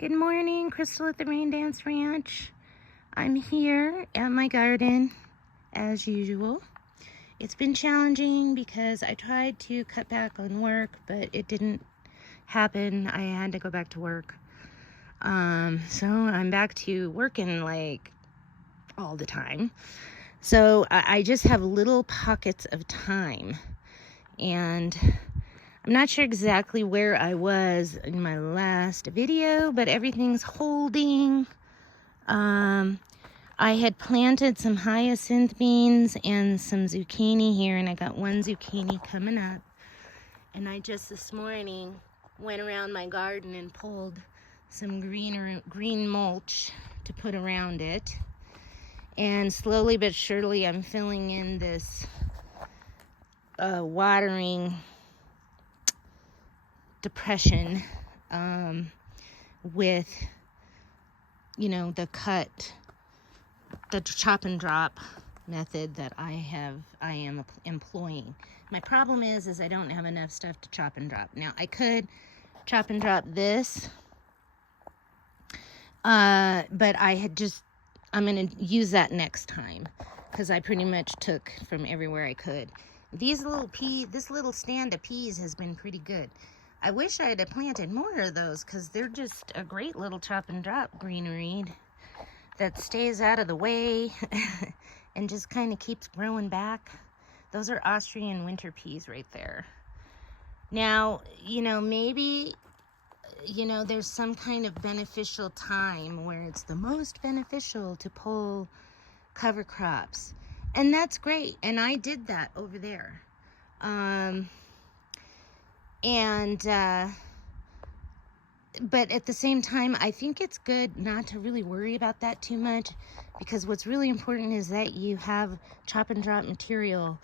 Good morning, Crystal at the Rain Dance Ranch. I'm here at my garden as usual. It's been challenging because I tried to cut back on work, but it didn't happen. I had to go back to work. So I'm back to working like all the time. So I just have little pockets of time, and I'm not sure exactly where I was in my last video, but everything's holding. I had planted some hyacinth beans and some zucchini here, and I got one zucchini coming up. And I just this morning went around my garden and pulled some green mulch to put around it. And slowly but surely I'm filling in this watering depression with, the chop and drop method that I am employing. My problem is I don't have enough stuff to chop and drop. Now I could chop and drop this, but I'm gonna use that next time because I pretty much took from everywhere I could. This little stand of peas has been pretty good. I wish I had planted more of those because they're just a great little chop and drop greenery that stays out of the way and just kind of keeps growing back. Those are Austrian winter peas right there. Now, maybe, there's some kind of beneficial time where it's the most beneficial to pull cover crops. And that's great. And I did that over there. But at the same time, I think it's good not to really worry about that too much, because what's really important is that you have chop and drop material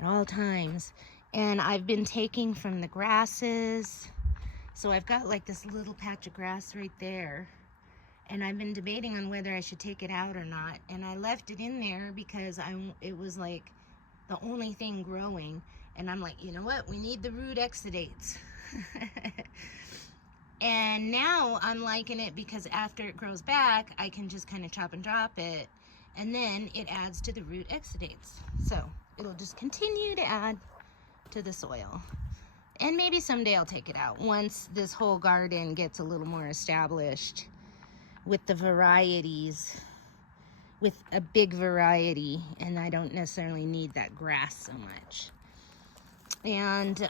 at all times. And I've been taking from the grasses. So I've got like this little patch of grass right there. And I've been debating on whether I should take it out or not. And I left it in there because it was like the only thing growing. And I'm like, you know what? We need the root exudates. And now I'm liking it because after it grows back, I can just kind of chop and drop it. And then it adds to the root exudates. So it'll just continue to add to the soil. And maybe someday I'll take it out once this whole garden gets a little more established with the varieties, with a big variety, and I don't necessarily need that grass so much. And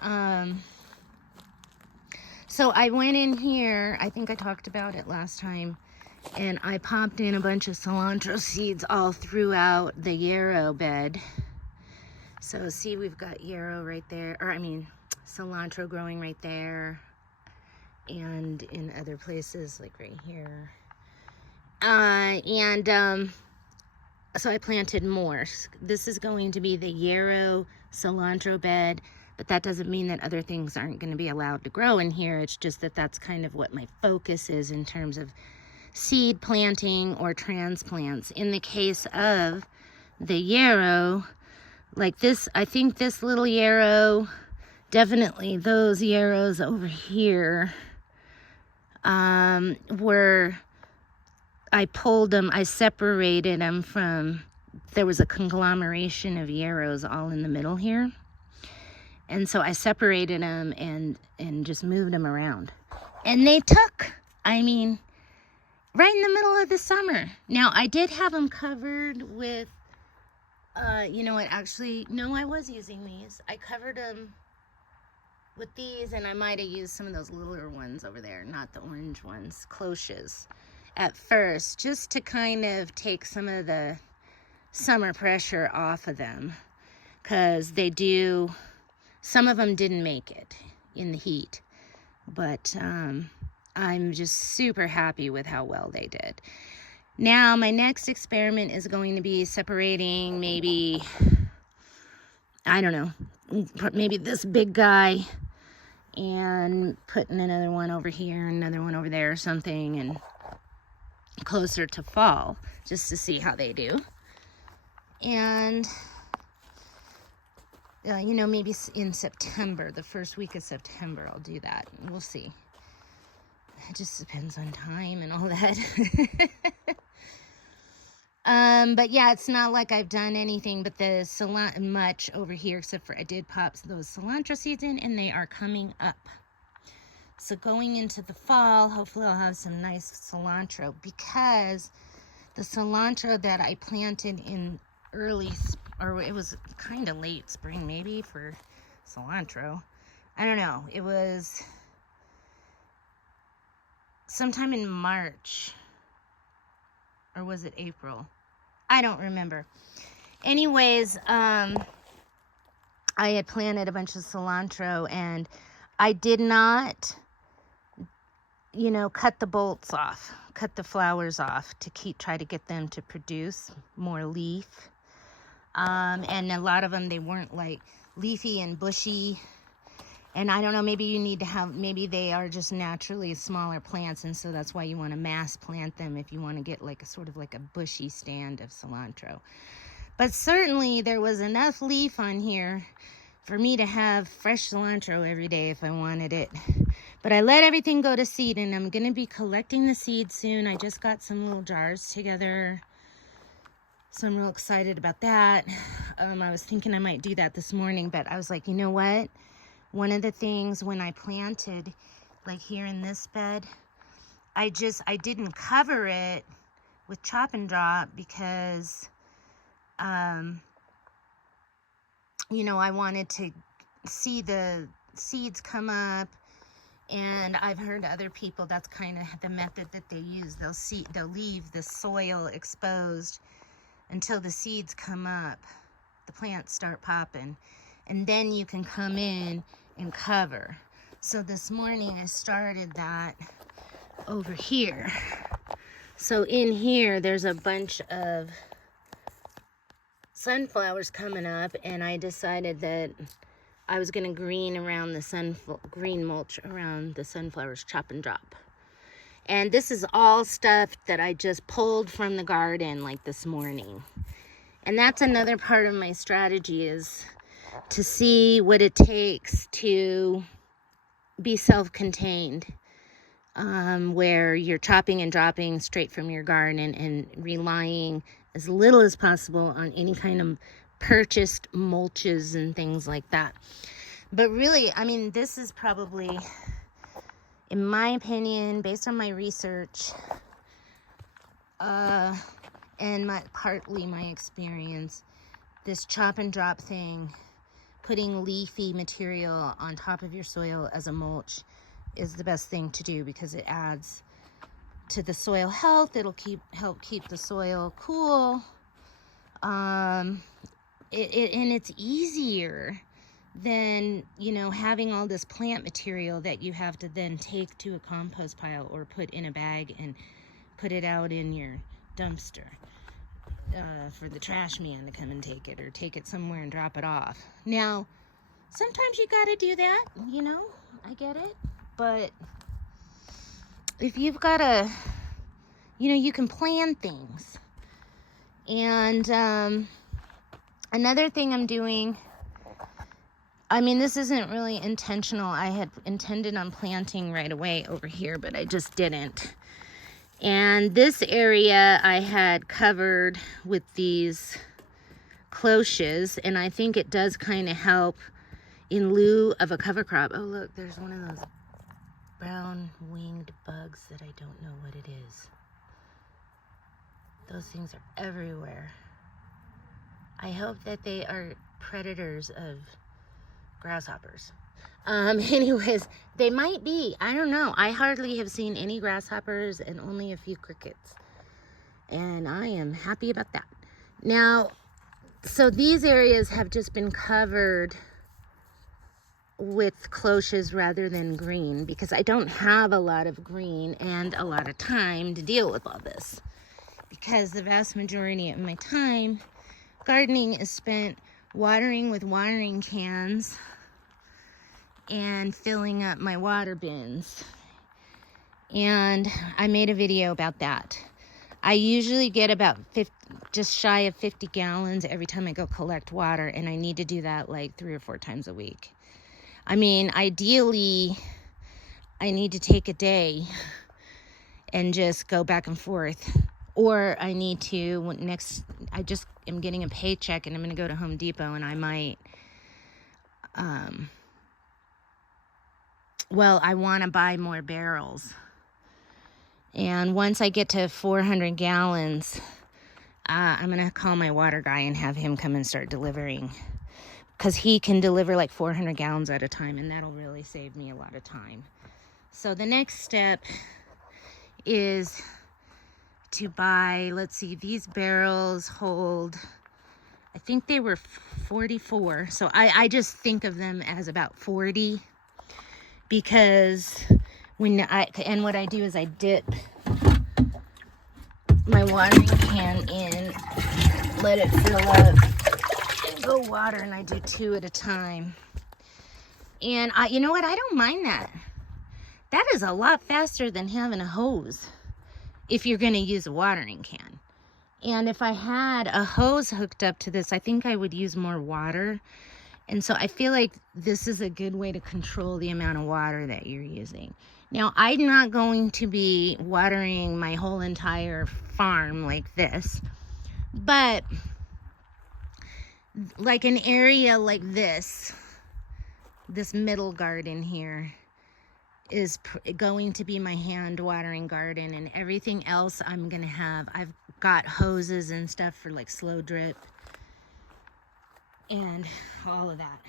so I went in here, I think I talked about it last time, and I popped in a bunch of cilantro seeds all throughout the yarrow bed. So see, we've got yarrow right there, cilantro growing right there, and in other places like right here. So I planted more. This is going to be the yarrow cilantro bed, but that doesn't mean that other things aren't going to be allowed to grow in here. It's just that that's kind of what my focus is in terms of seed planting or transplants. In the case of the yarrow, like this, I think this little yarrow, definitely those yarrows over here, were, I pulled them, I separated them from, there was a conglomeration of yarrows all in the middle here. And so I separated them and just moved them around. And they took, right in the middle of the summer. Now, I did have them covered with, no, I was using these. I covered them with these, and I might have used some of those littler ones over there, not the orange ones, cloches, at first, just to kind of take some of the summer pressure off of them, because some of them didn't make it in the heat, but I'm just super happy with how well they did. Now, my next experiment is going to be separating maybe, I don't know, maybe this big guy and putting another one over here, another one over there or something, and closer to fall, just to see how they do. And maybe in September, the first week of September, I'll do that. We'll see. It just depends on time and all that. But yeah, it's not like I've done anything but the cilantro much over here, except for I did pop those cilantro seeds in, and they are coming up. So going into the fall, hopefully I'll have some nice cilantro, because the cilantro that I planted in or it was kind of late spring maybe for cilantro. I don't know. It was sometime in March, or was it April? I don't remember. Anyways, I had planted a bunch of cilantro, and I did not, you know, cut the bolts off, cut the flowers off to try to get them to produce more leaf. And a lot of them, they weren't like leafy and bushy. And I don't know, maybe you need to have, maybe they are just naturally smaller plants, and so that's why you want to mass plant them if you want to get like a sort of like a bushy stand of cilantro. But certainly there was enough leaf on here for me to have fresh cilantro every day if I wanted it. But I let everything go to seed, and I'm going to be collecting the seeds soon. I just got some little jars together, so I'm real excited about that. I was thinking I might do that this morning, but I was like, you know what? One of the things when I planted, like here in this bed, I didn't cover it with chop and drop because, you know, I wanted to see the seeds come up. And I've heard other people, that's kind of the method that they use. They'll leave the soil exposed until the seeds come up, the plants start popping, and then you can come in and cover. So this morning I started that over here. So in here there's a bunch of sunflowers coming up, and I decided that I was going to green mulch around the sunflowers, chop and drop. And this is all stuff that I just pulled from the garden like this morning. And that's another part of my strategy, is to see what it takes to be self-contained, where you're chopping and dropping straight from your garden and relying as little as possible on any kind of purchased mulches and things like that. But really, I mean, this is probably, in my opinion, based on my research, and partly my experience, this chop and drop thing, putting leafy material on top of your soil as a mulch, is the best thing to do, because it adds to the soil health. It'll help keep the soil cool. And it's easier than, you know, having all this plant material that you have to then take to a compost pile or put in a bag and put it out in your dumpster for the trash man to come and take it, or take it somewhere and drop it off. Now, sometimes you got to do that, you know, I get it. But if you've got you know, you can plan things. And another thing I'm doing, I mean, this isn't really intentional. I had intended on planting right away over here, but I just didn't. And this area I had covered with these cloches, and I think it does kind of help in lieu of a cover crop. Oh, look, there's one of those brown winged bugs that I don't know what it is. Those things are everywhere. I hope that they are predators of grasshoppers. Anyways, they might be. I don't know. I hardly have seen any grasshoppers and only a few crickets. And I am happy about that. Now, so these areas have just been covered with cloches rather than green, because I don't have a lot of green and a lot of time to deal with all this. Because the vast majority of my time gardening is spent watering with watering cans and filling up my water bins. And I made a video about that. I usually get about just shy of 50 gallons every time I go collect water, and I need to do that like 3 or 4 times a week. I mean, ideally, I need to take a day and just go back and forth. Or I need to, I just am getting a paycheck and I'm going to go to Home Depot and I might, I want to buy more barrels. And once I get to 400 gallons, I'm going to call my water guy and have him come and start delivering. Because he can deliver like 400 gallons at a time, and that'll really save me a lot of time. So the next step is to buy, let's see, these barrels hold, I think they were 44. So I just think of them as about 40, because what I do is I dip my watering can in, let it fill up, and go water, and I do 2 at a time. And you know what? I don't mind that. That is a lot faster than having a hose if you're going to use a watering can. And if I had a hose hooked up to this, I think I would use more water. And so I feel like this is a good way to control the amount of water that you're using. Now, I'm not going to be watering my whole entire farm like this, but like an area like this middle garden here is going to be my hand watering garden, and everything else I've got hoses and stuff for like slow drip and all of that.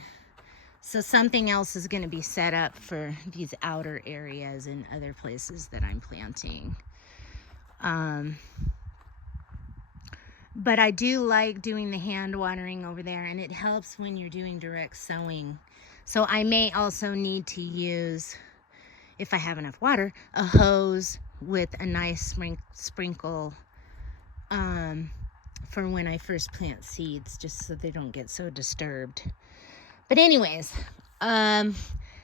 So something else is going to be set up for these outer areas and other places that I'm planting. But I do like doing the hand watering over there, and it helps when you're doing direct sowing. So I may also need to use, if I have enough water, a hose with a nice sprinkle for when I first plant seeds, just so they don't get so disturbed. But anyways,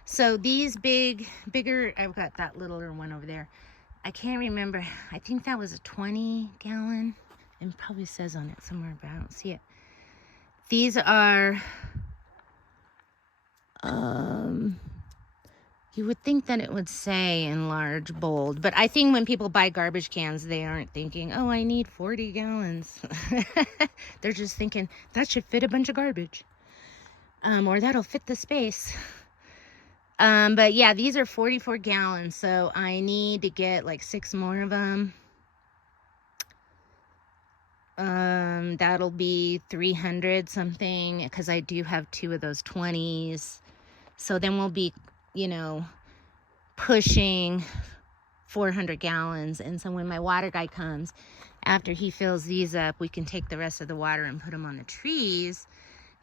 so these bigger, I've got that littler one over there. I can't remember. I think that was a 20 gallon. It probably says on it somewhere, but I don't see it. These are, you would think that it would say in large bold, but I think when people buy garbage cans, they aren't thinking, oh, I need 40 gallons. They're just thinking, that should fit a bunch of garbage. Or that'll fit the space. But yeah, these are 44 gallons, so I need to get like 6 more of them. That'll be 300 something, because I do have 2 of those 20s. So then we'll be, pushing 400 gallons. And so when my water guy comes, after he fills these up, we can take the rest of the water and put them on the trees.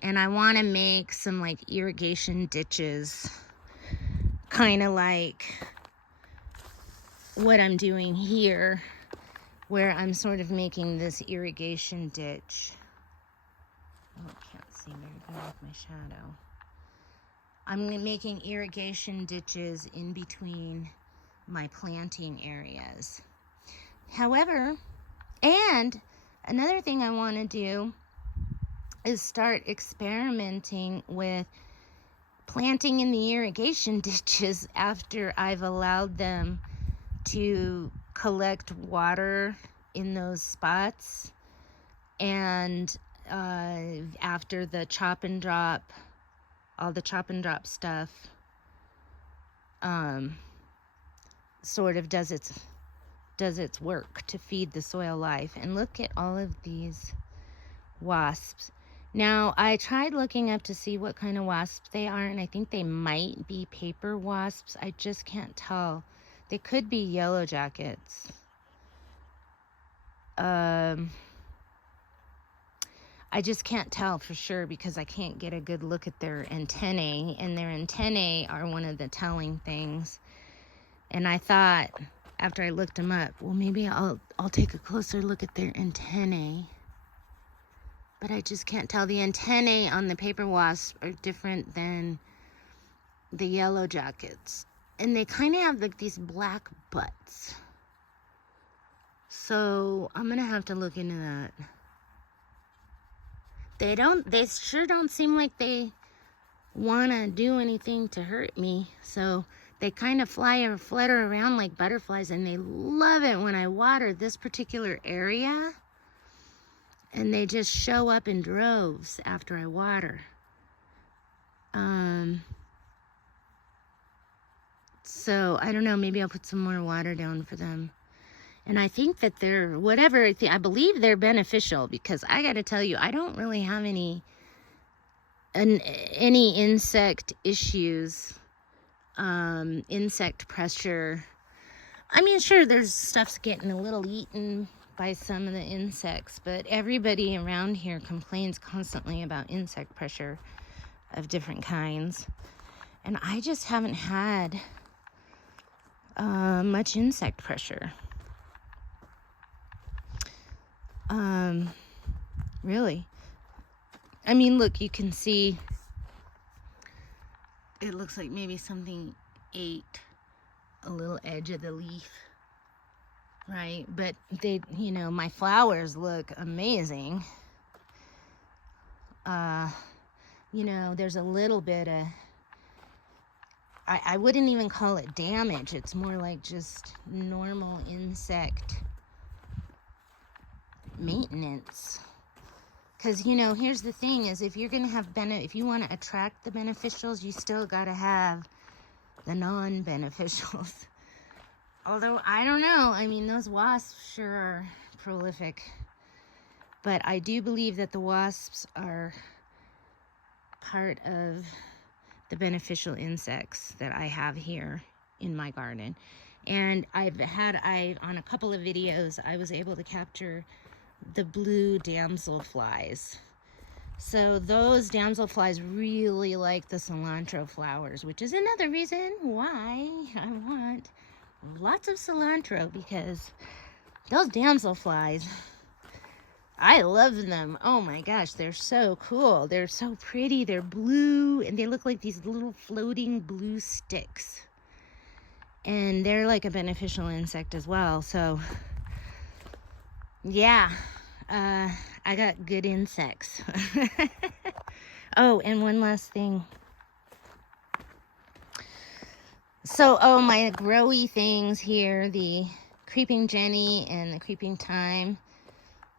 And I want to make some like irrigation ditches, kind of like what I'm doing here, where I'm sort of making this irrigation ditch. Oh, I can't see very good with my shadow. I'm making irrigation ditches in between my planting areas. However, and another thing I want to do is start experimenting with planting in the irrigation ditches after I've allowed them to collect water in those spots, and after the chop and drop, all the chop and drop stuff sort of does its work to feed the soil life. And look at all of these wasps. Now, I tried looking up to see what kind of wasps they are, and I think they might be paper wasps. I just can't tell. They could be yellow jackets. I just can't tell for sure because I can't get a good look at their antennae, and their antennae are one of the telling things. And I thought, after I looked them up, well, maybe I'll take a closer look at their antennae. But I just can't tell. The antennae on the paper wasp are different than the yellow jackets. And they kind of have like these black butts. So I'm going to have to look into that. They sure don't seem like they want to do anything to hurt me. So They kind of fly or flutter around like butterflies, and they love it when I water this particular area. And they just show up in droves after I water. So I don't know, maybe I'll put some more water down for them. And I think that they're, whatever, I believe they're beneficial, because I got to tell you, I don't really have any insect issues, insect pressure. I mean, sure, there's stuff's getting a little eaten by some of the insects, but everybody around here complains constantly about insect pressure of different kinds. And I just haven't had much insect pressure. Really. I mean, look, you can see it looks like maybe something ate a little edge of the leaf, right? But they, you know, my flowers look amazing. You know, there's a little bit of, I wouldn't even call it damage. It's more like just normal insect maintenance. Because, you know, here's the thing is, if you're going to have if you want to attract the beneficials, you still got to have the non-beneficials. Although, I don't know. I mean, those wasps sure are prolific. But I do believe that the wasps are part of the beneficial insects that I have here in my garden. And on a couple of videos, I was able to capture the blue damselflies. So those damselflies really like the cilantro flowers, which is another reason why I want lots of cilantro, because those damselflies, I love them. Oh my gosh, they're so cool. They're so pretty. They're blue, and they look like these little floating blue sticks. And they're like a beneficial insect as well. So yeah, I got good insects. Oh, and one last thing. So, my growy things here, the creeping Jenny and the creeping thyme,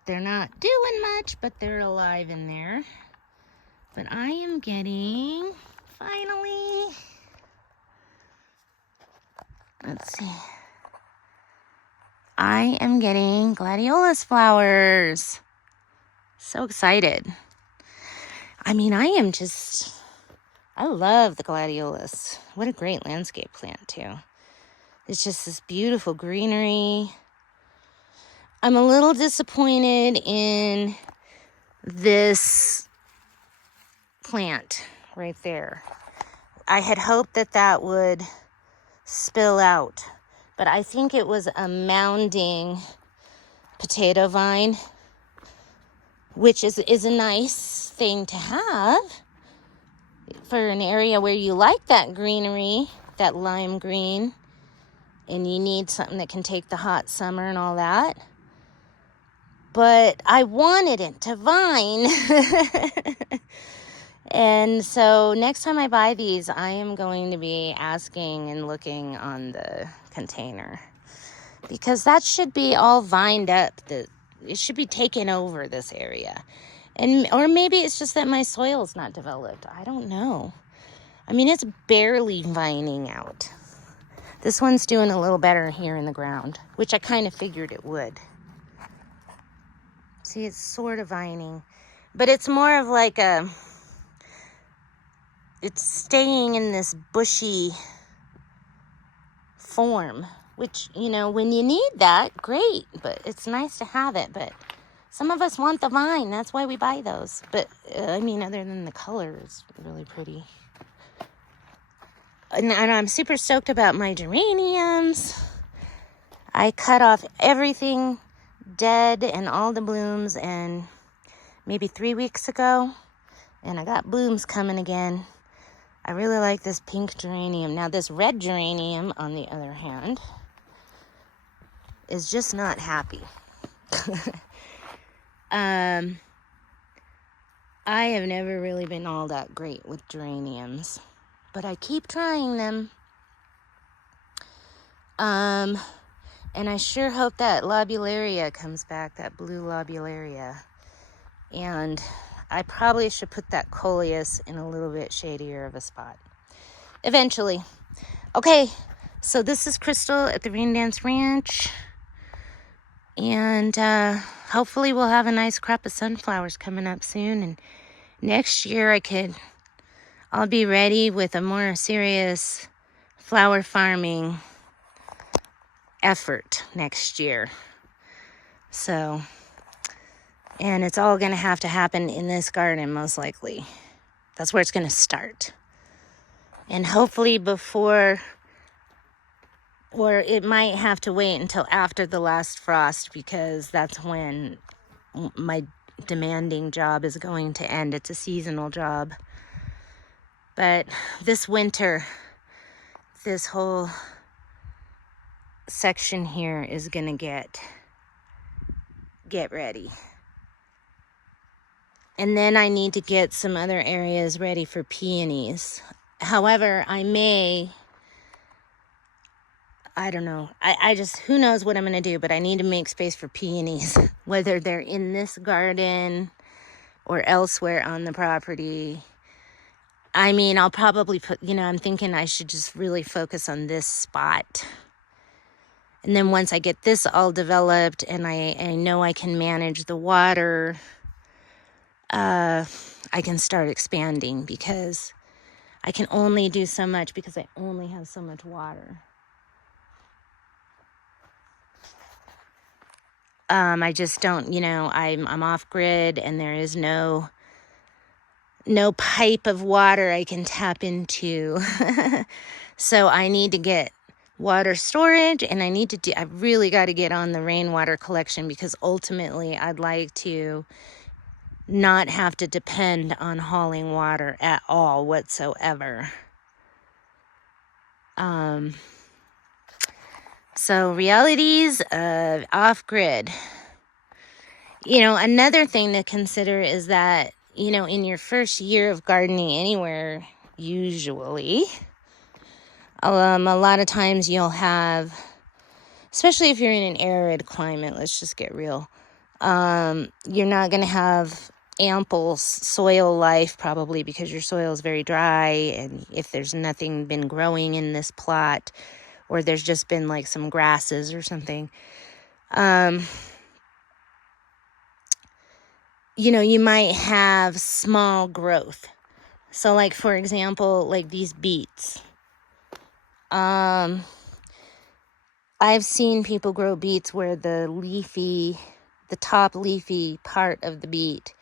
they're not doing much, but they're alive in there. But I am getting, finally, let's see. I am getting gladiolus flowers. So excited. I mean, I love the gladiolus. What a great landscape plant, too. It's just this beautiful greenery. I'm a little disappointed in this plant right there. I had hoped that that would spill out, but I think it was a mounding potato vine, which is a nice thing to have for an area where you like that greenery, that lime green, and you need something that can take the hot summer and all that. But I wanted it to vine. And so next time I buy these, I am going to be asking and looking on the container, because that should be all vined up. It should be taken over, this area. Or maybe it's just that my soil's not developed. I don't know. I mean, it's barely vining out. This one's doing a little better here in the ground, which I kind of figured it would. See, it's sort of vining, but it's more of like it's staying in this bushy form, which, you know, when you need that, great, but it's nice to have it. But some of us want the vine. That's why we buy those. But, I mean, other than the color, it's really pretty. And I'm super stoked about my geraniums. I cut off everything dead and all the blooms, and maybe 3 weeks ago, and I got blooms coming again. I really like this pink geranium. Now, this red geranium, on the other hand, is just not happy. I have never really been all that great with geraniums, but I keep trying them. And I sure hope that lobularia comes back, that blue lobularia. And I probably should put that coleus in a little bit shadier of a spot eventually. Okay, so this is Crystal at the Rain Dance Ranch. And hopefully we'll have a nice crop of sunflowers coming up soon. And next year I'll be ready with a more serious flower farming effort next year. So, and it's all going to have to happen in this garden, most likely. That's where it's going to start. And hopefully before, or it might have to wait until after the last frost, because that's when my demanding job is going to end. It's a seasonal job. But this winter, this whole section here is going to get ready. And then I need to get some other areas ready for peonies. However, I don't know. I just, who knows what I'm going to do, but I need to make space for peonies, whether they're in this garden or elsewhere on the property. I mean, I'll probably put, I'm thinking I should just really focus on this spot. And then once I get this all developed and I know I can manage the water, I can start expanding, because I can only do so much because I only have so much water. I just don't, I'm off grid, and there is no pipe of water I can tap into. So I need to get water storage, and I really got to get on the rainwater collection, because ultimately I'd like to not have to depend on hauling water at all whatsoever. So realities of off-grid. Another thing to consider is that, in your first year of gardening anywhere, usually, a lot of times you'll have, especially if you're in an arid climate, let's just get real, you're not going to have ample soil life, probably, because your soil is very dry, and if there's nothing been growing in this plot, or there's just been like some grasses or something, you might have small growth. So like, for example, like these beets. I've seen people grow beets where the top leafy part of the beet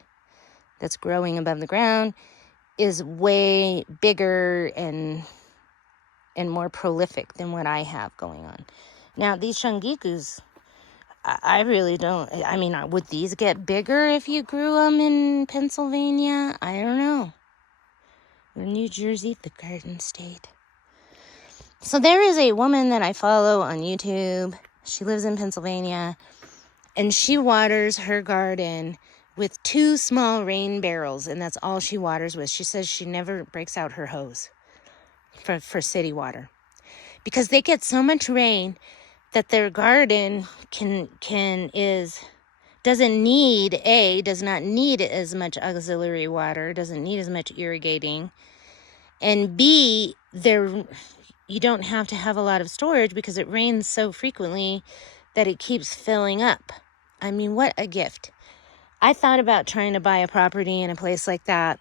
that's growing above the ground is way bigger and more prolific than what I have going on. Now, these shungikus, I really don't, would these get bigger if you grew them in Pennsylvania? I don't know. Or New Jersey, the Garden State. So there is a woman that I follow on YouTube. She lives in Pennsylvania, and she waters her garden with 2 small rain barrels, and that's all she waters with. She says she never breaks out her hose for city water, because they get so much rain that their garden does not need as much auxiliary water, doesn't need as much irrigating, and B, you don't have to have a lot of storage because it rains so frequently that it keeps filling up. I mean, what a gift. I thought about trying to buy a property in a place like that,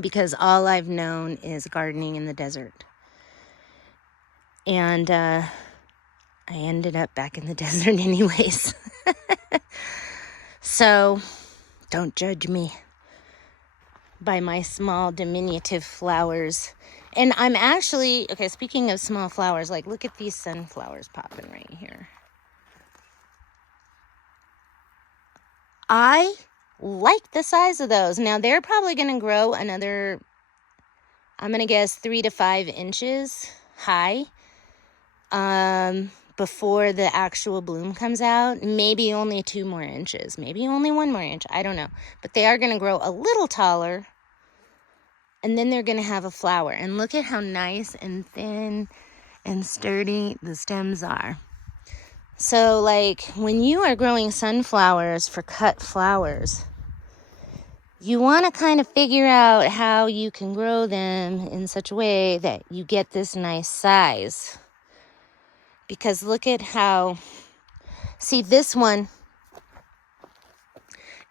because all I've known is gardening in the desert. And I ended up back in the desert anyways. So don't judge me by my small diminutive flowers. And I'm actually, okay, speaking of small flowers, like look at these sunflowers popping right here. I like the size of those. Now they're probably going to grow another, I'm going to guess 3 to 5 inches high before the actual bloom comes out. Maybe only 2 more inches, maybe only 1 more inch. I don't know. But they are going to grow a little taller, and then they're going to have a flower. And look at how nice and thin and sturdy the stems are. So like when you are growing sunflowers for cut flowers, you want to kind of figure out how you can grow them in such a way that you get this nice size. Because look at how, see, this one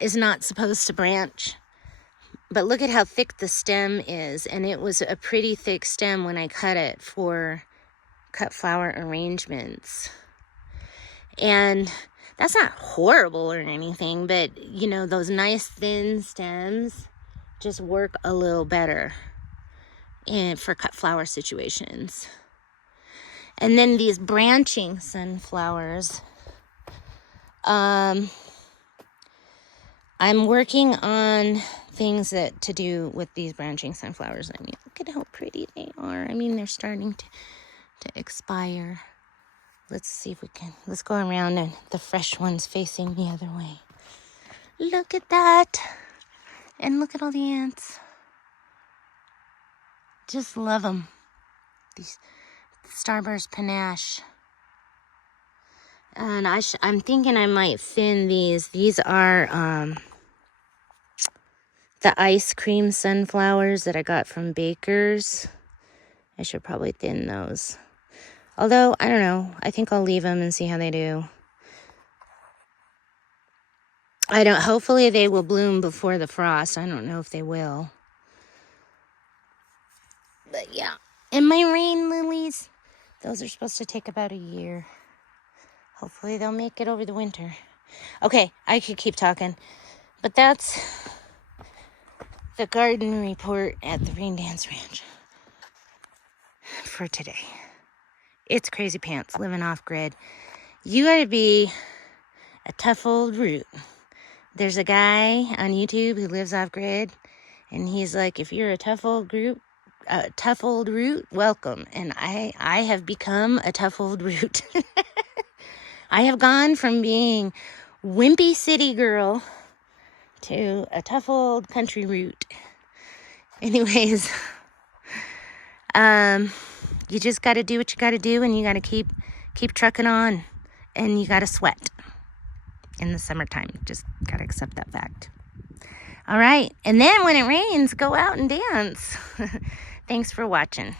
is not supposed to branch, but look at how thick the stem is. And it was a pretty thick stem when I cut it for cut flower arrangements. And that's not horrible or anything, but you know, those nice thin stems just work a little better for cut flower situations. And then these branching sunflowers, I'm working on things to do with these branching sunflowers. I mean, look at how pretty they are. I mean, they're starting to expire. Let's see if we can, let's go around and the fresh ones facing the other way. Look at that. And look at all the ants. Just love them. These Starburst Panache. And I'm thinking I might thin these. These are the ice cream sunflowers that I got from Baker's. I should probably thin those. Although, I don't know. I think I'll leave them and see how they do. Hopefully they will bloom before the frost. I don't know if they will. But yeah. And my rain lilies, those are supposed to take about a year. Hopefully they'll make it over the winter. Okay, I could keep talking. But that's the garden report at the Rain Dance Ranch for today. It's crazy pants living off grid. You gotta be a tough old root. There's a guy on YouTube who lives off grid, and he's like, if you're a tough old root, welcome. And I have become a tough old root. I have gone from being wimpy city girl to a tough old country root. Anyways, you just got to do what you got to do, and you got to keep trucking on, and you got to sweat in the summertime. Just got to accept that fact. All right. And then when it rains, go out and dance. Thanks for watching.